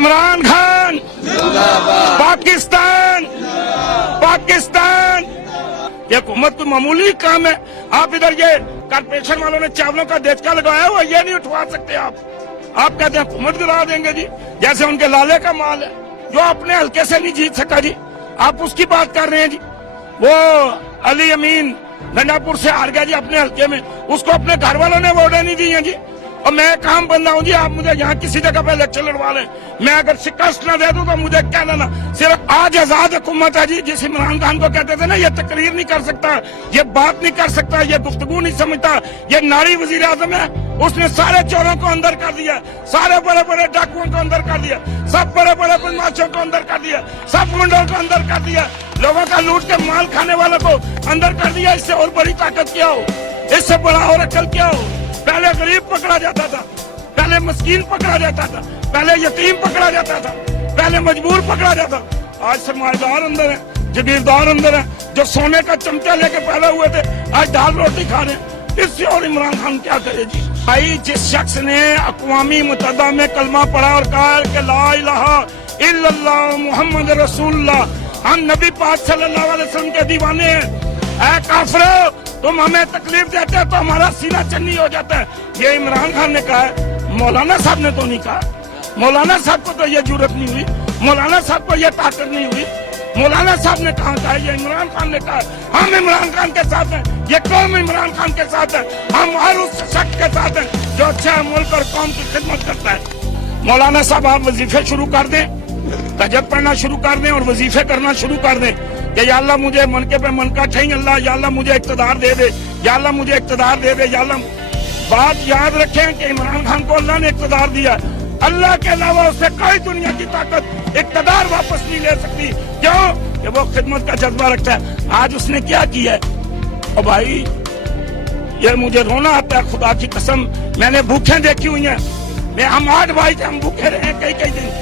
इमरान खान पाकिस्तान पाकिस्तान। ये हुकूमत कोई मामूली काम है। आप इधर ये कारपोरेशन वालों ने चावलों का देचका लगाया हुआ, ये नहीं उठवा सकते आप कहते हैं हुकूमत गिरा देंगे जी, जैसे उनके लाले का माल है जो अपने हल्के से नहीं जीत सका जी, आप उसकी बात कर रहे हैं जी। वो अली अमीन गंडापुर से हार गया जी अपने हल्के में, उसको अपने घर वालों ने वोटें नहीं दी हैं जी। और मैं काम बंदा हूँ जी, आप मुझे यहाँ किसी जगह पे इलेक्शन लड़वा लें, मैं अगर शिकस्त न दे दूँ तो मुझे क्या लेना। सिर्फ आज आजाद हुकूमत है जी, जिस इमरान खान को कहते थे ना ये तकरीर नहीं कर सकता, ये बात नहीं कर सकता, ये गुफ्तगू नहीं समझता, ये नारी वजीर आजम है, उसने सारे चोरों को अंदर कर दिया, सारे बड़े बड़े डाकुओं को अंदर कर दिया, सब बड़े बड़े बदमाशों को अंदर कर दिया, सब गुंडों को अंदर कर दिया, लोगों का लूट के माल खाने वालों को अंदर कर दिया। इससे और बड़ी ताकत क्या हो, इससे बड़ा और अकल क्या हो। पहले गरीब पकड़ा जाता था, पहले मस्कीन पकड़ा जाता था, पहले यतीम पकड़ा जाता था, पहले मजबूर पकड़ा जाता। आज सरमाएदार अंदर है, जगीरदार अंदर है, जो सोने का चमचा लेके पैदा हुए थे आज दाल रोटी खा रहे हैं। इससे और इमरान खान क्या करे जी। भाई जिस शख्स ने अक़वामी मुत्तहिदा में कलमा पढ़ा और कहा कि ला इलाहा इल्लल्लाह मुहम्मद रसूलुल्लाह, हम नबी पाक सल्लल्लाहु अलैहि वसल्लम के दीवाने हैं, ऐ काफिरो तुम हमें तकलीफ देते हो तो हमारा सीना चन्नी हो जाता है, ये इमरान खान ने कहा है। मौलाना साहब ने तो नहीं कहा, मौलाना साहब को तो ये जरूरत नहीं हुई, मौलाना साहब को ये ताकत नहीं हुई, मौलाना साहब ने कहा था, ये इमरान खान ने कहा। हम इमरान खान के साथ हैं, ये कौम इमरान खान के साथ है, हम हर उस शख्स के साथ हैं जो अच्छा मुल्क और कौम की खिदमत करता है। मौलाना साहब आप वजीफे शुरू कर दें, तजद पढ़ना शुरू कर दें और वजीफे करना शुरू कर दें कि या अल्लाह मुझे मनके पे मनका ठही अल्लाह, या अल्लाह मुझे इक़्तिदार दे दे, या अल्लाह मुझे इक़्तिदार दे दे, या अल्लाह। बात याद रखें कि इमरान खान को अल्लाह ने इक़्तिदार दिया, अल्लाह के अलावा उससे कोई दुनिया की ताकत इक़्तिदार वापस नहीं ले सकती। क्यों कि वो खिदमत का जज्बा रखता है। आज उसने क्या किया है, और भाई ये मुझे रोना आता है, खुदा की कसम मैंने भूखें देखी हुई हैं, हम 8 भाई थे, हम भूखे रहे कई कई दिन,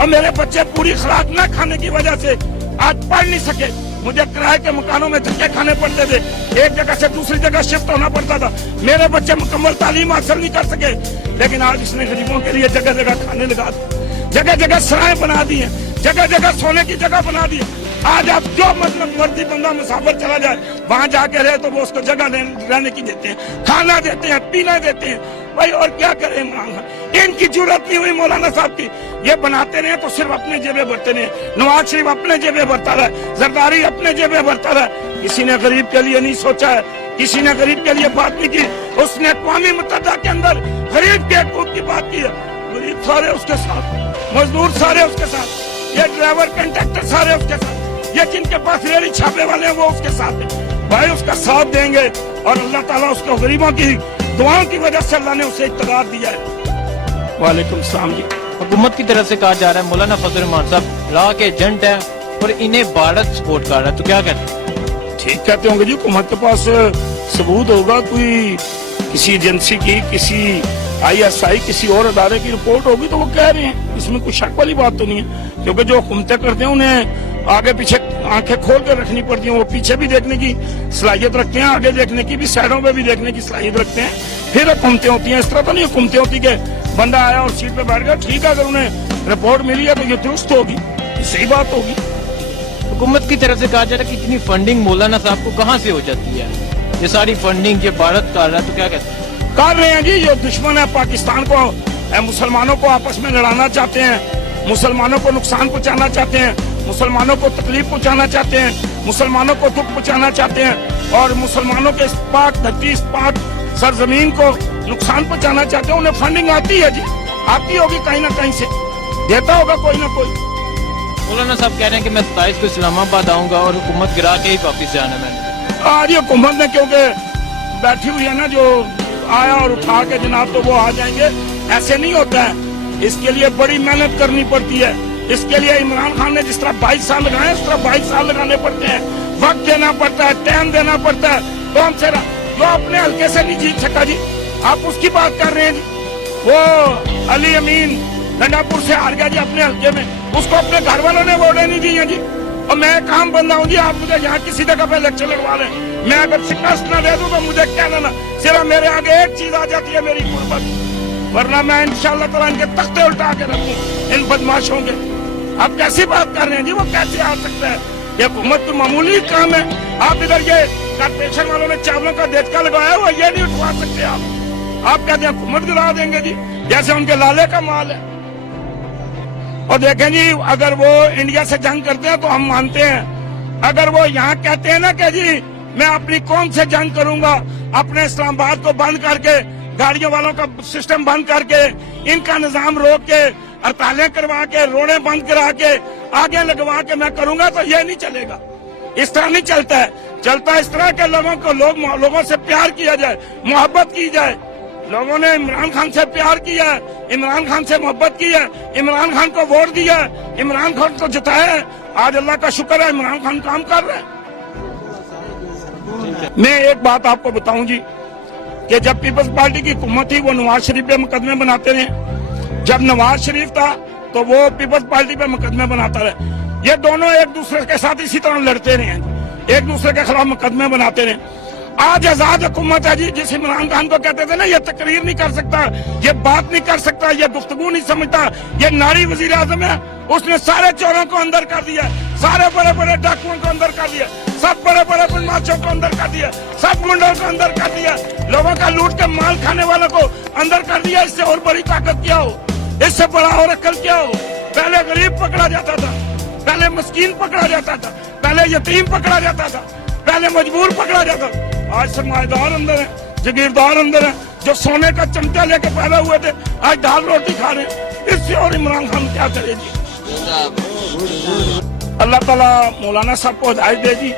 और मेरे बच्चे पूरी खुराक न खाने की वजह से आज पढ़ नहीं सके। मुझे किराए के मकानों में धक्के खाने पड़ते थे, एक जगह से दूसरी जगह शिफ्ट होना पड़ता था, मेरे बच्चे मुकम्मल तालीम हासिल नहीं कर सके। लेकिन आज इसने गरीबों के लिए जगह जगह खाने लगा दिए, जगह जगह सराय बना दी है, जगह जगह सोने की जगह बना दी है। आज आप जो मतलब मर्जी बंदा मुसाफिर चला जाए वहां जाके रहे तो वो उसको जगह रहने की देते हैं, खाना देते हैं, पीना देते हैं। भाई और क्या करें इमरान खान, इनकी जरूरत नहीं हुई मौलाना साहब की, ये बनाते रहे तो सिर्फ अपने जेबे भरते रहे। नवाज शरीफ अपने जेबे भरता रहा, जरदारी अपने जेबे भरता रहा, किसी ने गरीब के लिए नहीं सोचा है, किसी ने गरीब के लिए बात नहीं की। उसने अक़वामी मुत्तहिदा के अंदर गरीब के हकूक़ की बात की है, गरीब सारे उसके साथ, मजदूर सारे उसके साथ, ये ड्राइवर कंडक्टर सारे उसके साथ, ये जिनके पास रेहड़ी छापे वाले हैं वो उसके साथ है। भाई उसका साथ देंगे और अल्लाह ताला उसको गरीबों की दुआओं की वजह से अल्लाह ने उसे इक़्तिदार दिया है। वालेकुम सलाम जी। हुकूमत की तरफ से कहा जा रहा है मौलाना फजल रहमान साहब लॉ के एजेंट है और इन्हें भारत सपोर्ट कर रहा है, तो क्या कहते हैं? ठीक कहते होंगे जी, हुकूमत के पास सबूत होगा, कोई किसी एजेंसी की, किसी ISI किसी और अदारे की रिपोर्ट होगी तो वो कह रहे हैं, इसमें कोई शक वाली बात तो नहीं है। क्योंकि जो हुकूमतें करते हैं उन्हें आगे पीछे आंखें खोल कर रखनी पड़ती हैं, वो पीछे भी देखने की सलाहियत रखते हैं, आगे देखने की भी, साइडों पे भी देखने की सलाहियत रखते हैं, फिर हुकूमतें होती हैं। इस तरह तो नहीं हुकूमतें होती कि बंदा आया और सीट पे बैठ गया, ठीक है, अगर उन्हें रिपोर्ट मिली है तो ये दुरुस्त होगी, सही बात होगी। हुकूमत की तरफ से कहा जा रहा है कि इतनी फंडिंग मौलाना साहब को कहाँ से हो जाती है, ये सारी फंडिंग ये भारत कर रहा है, तो क्या कहते हैं? कर रहे हैं जी, जो दुश्मन है पाकिस्तान को, मुसलमानों को आपस में लड़ाना चाहते हैं, मुसलमानों को नुकसान पहुंचाना चाहते हैं, मुसलमानों को तकलीफ पहुंचाना चाहते हैं, मुसलमानों को दुख पहुंचाना चाहते हैं, और मुसलमानों के इस पाक धरती, इस पाक सरजमीन को नुकसान पहुंचाना चाहते हैं। उन्हें फंडिंग आती है जी, आती होगी कहीं ना कहीं से, देता होगा कोई ना कोई। मौलाना साहब कह रहे हैं कि मैं 27 को इस्लामाबाद आऊंगा और हुकूमत गिरा के ही वापिस जाना है मैंने। आज ये हुकूमत ने क्योंकि बैठी हुई है ना, जो आया और उठा के जनाब तो वो आ जाएंगे, ऐसे नहीं होता है। इसके लिए बड़ी मेहनत करनी पड़ती है। इसके लिए इमरान खान ने जिस तरह 22 साल लगाए, उस तरह 22 साल लगाने पड़ते हैं, वक्त देना पड़ता है, टाइम देना पड़ता है। तो हमसे जो अपने हल्के से नहीं जीत सका जी, आप उसकी बात कर रहे हैं जी। वो अली अमीन गंडापुर से हार गया जी अपने हल्के में, उसको अपने घर वालों ने वोटें नहीं दी है जी। और मैं काम बंदा हूँ जी, आप मुझे यहाँ किसी जगह पे इलेक्शन लड़वा लें, मैं अगर शिकस्त न दे दूँ तो मुझे क्या लेना। सिर्फ मेरे आगे एक चीज आ जाती है, मेरी गुर्बत, वरना मैं इंशाअल्लाह ताला इनके तख्ते उल्टा के रखूँ इन बदमाश होंगे। आप कैसी बात कर रहे हैं जी, वो कैसे आ सकता है? ये हुकूमत तो मामूली काम है। आप इधर ये कारपोरेशन वालों ने चावलों का देचका लगाया हुआ, ये नहीं उठवा सकते आप कहते हैं हुकूमत गिरा देंगे जी, जैसे उनके लाले का माल है। और देखें जी, अगर वो इंडिया से जंग करते हैं तो हम मानते हैं। अगर वो यहाँ कहते हैं ना कि जी मैं अपनी कौम से जंग करूंगा, अपने इस्लामाबाद को बंद करके, गाड़ियों वालों का सिस्टम बंद करके, इनका निजाम रोक के, हड़तालें करवा के, रोडें बंद करा के, आगे लगवा के मैं करूंगा, तो ये नहीं चलेगा। इस तरह नहीं चलता है। चलता है इस तरह के लोगों से प्यार किया जाए, मोहब्बत की जाए। लोगों ने इमरान खान से प्यार किया, इमरान खान से मोहब्बत की है, इमरान खान को वोट दिया, इमरान खान को जिताया है। आज अल्लाह का शुक्र है इमरान खान काम कर रहे हैं। मैं एक बात आपको बताऊं जी, कि जब पीपल्स पार्टी की हुकूमत थी वो नवाज शरीफ पे मुकदमे बनाते रहे। जब नवाज शरीफ था तो वो पीपल्स पार्टी पे मुकदमे बनाता रहे। ये दोनों एक दूसरे के साथ इसी तरह लड़ते रहे, एक दूसरे के खिलाफ मुकदमे बनाते रहे। आज आजाद हुकूमत है जी, जिस इमरान खान को कहते थे ना ये तकरीर नहीं कर सकता, ये बात नहीं कर सकता, ये गुफ्तगू नहीं समझता, ये नारी वजीर आजम है, उसने सारे चोरों को अंदर कर दिया, सारे बड़े बड़े डाकुओं को अंदर कर दिया, सब बड़े बड़े बदमाशों को अंदर कर दिया, सब गुंडों को अंदर कर दिया, लोगों का लूट के माल खाने वालों को अंदर कर दिया। इससे और बड़ी ताकत क्या हो, इससे बड़ा और अक्ल क्या हो? पहले गरीब पकड़ा जाता था, पहले मस्कीन पकड़ा जाता था, पहले यतीम पकड़ा जाता था, पहले मजबूर पकड़ा जाता था। आज सरमाएदार अंदर है, जागीरदार अंदर है, जो सोने का चमचा लेके पैदा हुए थे आज दाल रोटी खा रहे हैं। इससे और इमरान खान क्या करे जी? अल्लाह ताला मौलाना साहब को हिदायत दे जी,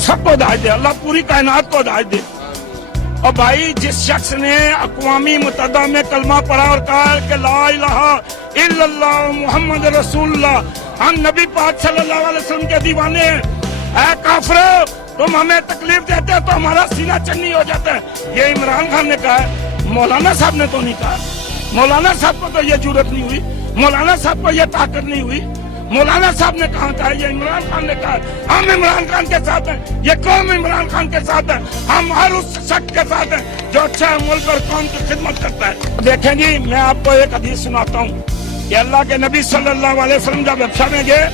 सबको हिदायत दे, अल्लाह पूरी कायनात को हिदायत दे। और भाई जिस शख्स ने अक़वामी मुत्तहिदा में कलमा पढ़ा और कहा कि ला इलाहा इल्लल्लाह मुहम्मद रसूलुल्लाह, हम नबी पाक सल्लल्लाहु अलैहि वसल्लम के दीवाने हैं, ऐ काफिर तुम हमें तकलीफ देते हो तो हमारा सीना चन्नी हो जाता है। ये इमरान खान ने कहा है, मौलाना साहब ने तो नहीं कहा। मौलाना साहब को तो ये जरूरत नहीं हुई, मौलाना साहब को ये ताकत नहीं हुई। मौलाना साहब ने कहा था, ये इमरान खान ने कहा हम इमरान खान के साथ हैं, ये कौम इमरान खान के साथ है, हम हर उस शख्स के साथ हैं जो अच्छा मुल्क और कौम की खिदमत करता है। देखें जी, मैं आपको एक हदीस सुनाता हूँ कि अल्लाह के नबी सल्लल्लाहु अलैहि वसल्लम जब हबशा में गए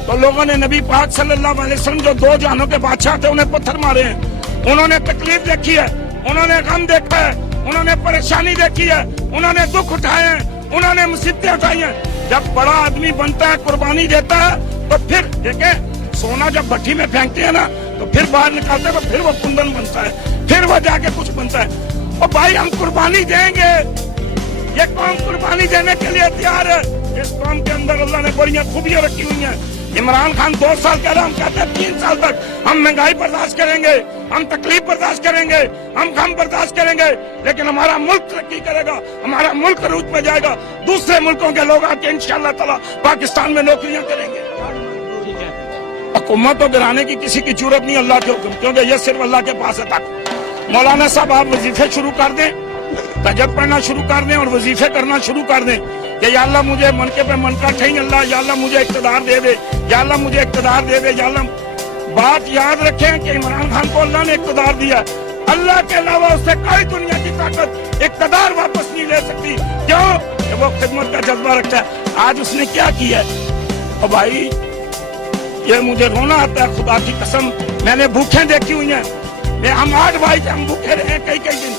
तो लोगों ने नबी पाक सल्लल्लाहु अलैहि वसल्लम जो दो जहानों के बादशाह थे उन्हें पत्थर मारे हैं। उन्होंने तकलीफ देखी है, उन्होंने गम देखा है, उन्होंने परेशानी देखी है, उन्होंने दुख उठाए हैं, उन्होंने मुसीबतें उठाई हैं। जब बड़ा आदमी बनता है, कुर्बानी देता है, तो फिर देखें सोना जब भट्टी में फेंकते हैं ना तो फिर बाहर निकालते हैं तो फिर वो कुंदन बनता है, फिर वो जाके कुछ बनता है। और भाई हम कुर्बानी देंगे, ये कौम कुर्बानी देने के लिए तैयार है। इस कौम के अंदर अल्लाह ने बड़ी खूबियां रखी हुई हैं। इमरान खान 2 साल कह रहा, हम कहते हैं 3 साल तक हम महंगाई बर्दाश्त करेंगे, हम तकलीफ बर्दाश्त करेंगे, हम गम बर्दाश्त करेंगे, लेकिन हमारा मुल्क तरक्की करेगा, हमारा मुल्क अरूज में जाएगा, दूसरे मुल्कों के लोग आके इंशाअल्लाह ताला पाकिस्तान में नौकरियां करेंगे। हुकूमत को गिराने की किसी की जरूरत नहीं अल्लाह के हुक्म, क्योंकि ये सिर्फ अल्लाह के पास है ताकत। मौलाना साहब आप वजीफे शुरू कर दें, तहज्जुद पढ़ना शुरू कर दें और वजीफे करना शुरू कर दें कि या अल्लाह मुझे मनके पे मनका ठही अल्लाह, या अल्लाह मुझे इक़्तिदार दे दे, या अल्लाह मुझे इक़्तिदार दे दे, या अल्लाह। बात याद रखें कि इमरान खान को अल्लाह ने इक़्तिदार दिया, अल्लाह के अलावा उससे कोई दुनिया की ताकत इक़्तिदार वापस नहीं ले सकती। क्यों? कि वो खिदमत का जज्बा रखता है। आज उसने क्या किया? और भाई ये मुझे रोना आता है, खुदा की कसम मैंने भूखें देखी हुई हैं। हम 8 भाई थे, हम भूखे रहे कई दिन,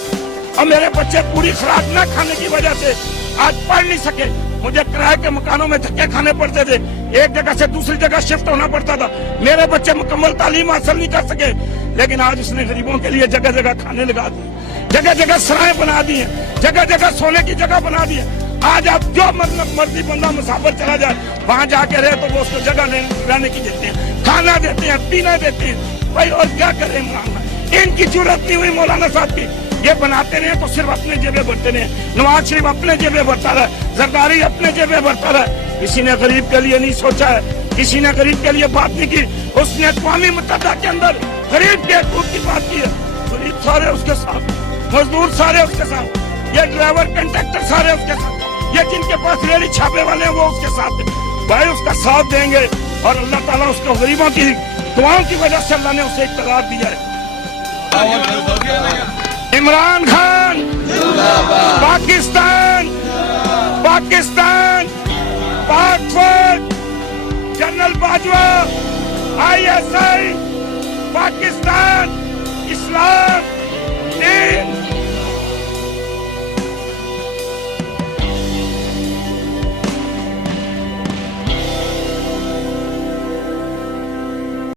और मेरे बच्चे पूरी खुराक न खाने की वजह से आज पढ़ नहीं सके। मुझे किराए के मकानों में धक्के खाने पड़ते थे, एक जगह से दूसरी जगह शिफ्ट होना पड़ता था, मेरे बच्चे मुकम्मल तालीम हासिल नहीं कर सके। लेकिन आज उसने गरीबों के लिए जगह जगह खाने लगा दिए, जगह जगह सराय बना दी है, जगह जगह सोने की जगह बना दी है। आज आप जो मतलब मर्जी बंदा मुसाफिर चला जाए वहां जाके रहे तो वो उसको जगह रहने की देते हैं, खाना देते हैं, पीना देते हैं। भाई और क्या करें इमरान खान, इनकी जरूरत नहीं हुई मौलाना साहब की। ये बनाते रहे तो सिर्फ अपने जेबे भरते रहे, नवाज शरीफ अपने जेबे भरता रहा, जरदारी अपने जेबे भरता रहा। किसी ने गरीब के लिए नहीं सोचा है, किसी ने गरीब के लिए बात नहीं की। उसने अक़वामी मुत्तहिदा के अंदर गरीब के हकूक़ की बात की है। गरीब सारे उसके साथ, मजदूर सारे उसके साथ, ये ड्राइवर कंडक्टर सारे उसके साथ, ये जिनके पास रेली छापे वाले हैं वो उसके साथ है। भाई उसका साथ देंगे और अल्लाह ताला उसको गरीबों की दुआओं की वजह से अल्लाह ने उसे इक़्तिदार दिया है। इमरान खान पाकिस्तान, पाकिस्तान, ISI, पाकिस्तान, इस्लाम, दीन,